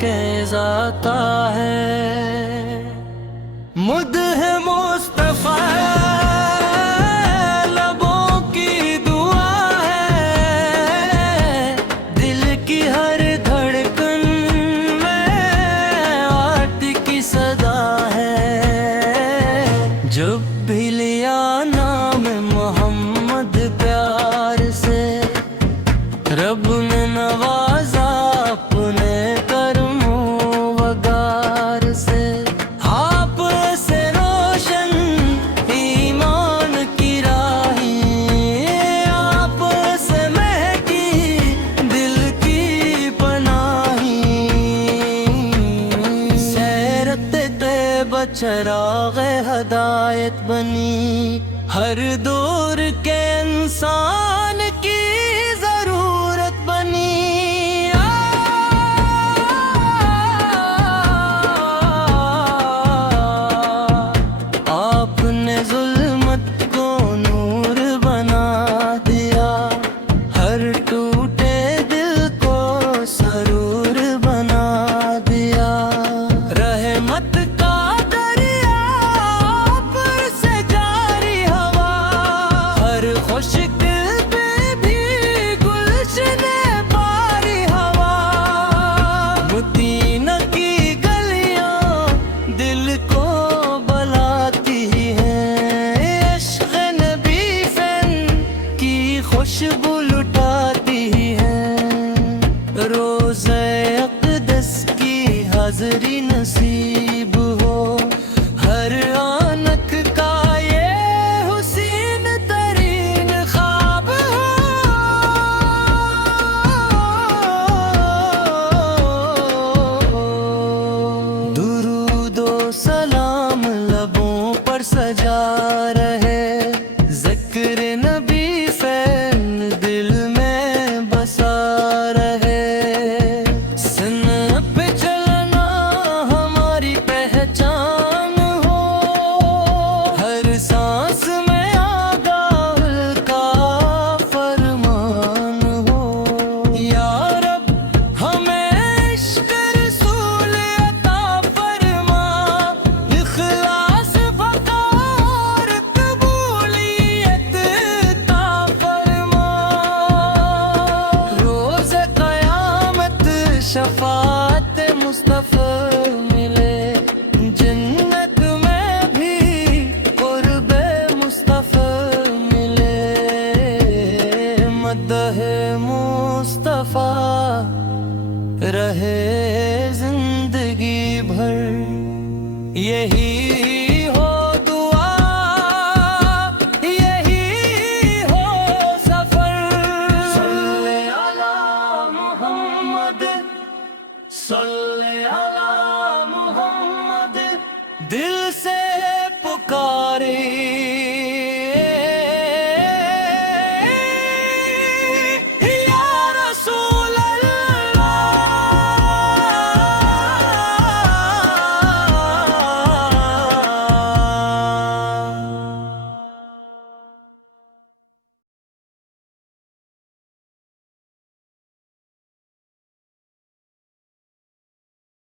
के जाता है। मुद है मुस्तफा लबों की दुआ है, दिल की हर धड़कन में आरती की सदा है। जब भी लिया नाम मोहम्मद प्यार से, रब ने नवाजा अपने करमो वगार से। आप से रोशन ईमान की राहें, आप से महकी दिल की पनाही। सैरत तैबा चराग़ हदायत बनी, हर दौर के इंसान की जरूरत बनी। आपने जुल्मत को नूर बना दिया, हर टूटे दिल को सरूर बना दिया। रहमत का दरिया पर से जारी हवा, हर खुश दिल पे भी गुलशने बारी हवा। मुतीना की गलियां दिल को बलाती हैं, इश्क़ नबी फन की खुशबू लुटाती हैं। रोज़े अक़दस की हाज़री नसीब हो, हर आनक का ये हुसीन तरीन ख्वाब हो। दुरूद ओ सलाम लबों पर सजा रहे, ज़िक्र नबी फैन दिल में बसा रहे। सुन्नत पे चलना हमारी पहचान हो, हर सांस में आगाह का फरमान हो। या रब हमें इश्क़ रसूल अता फरमा, इख़लास वक़ार कबूलियत अता फरमा। रोज़ क़यामत शफ़ाअत मुस्तफ़ा मिले, जन्नत में भी क़ुर्बे मुस्तफ़ा मिले। मदह मुस्तफ़ा रहे जिंदगी भर, यही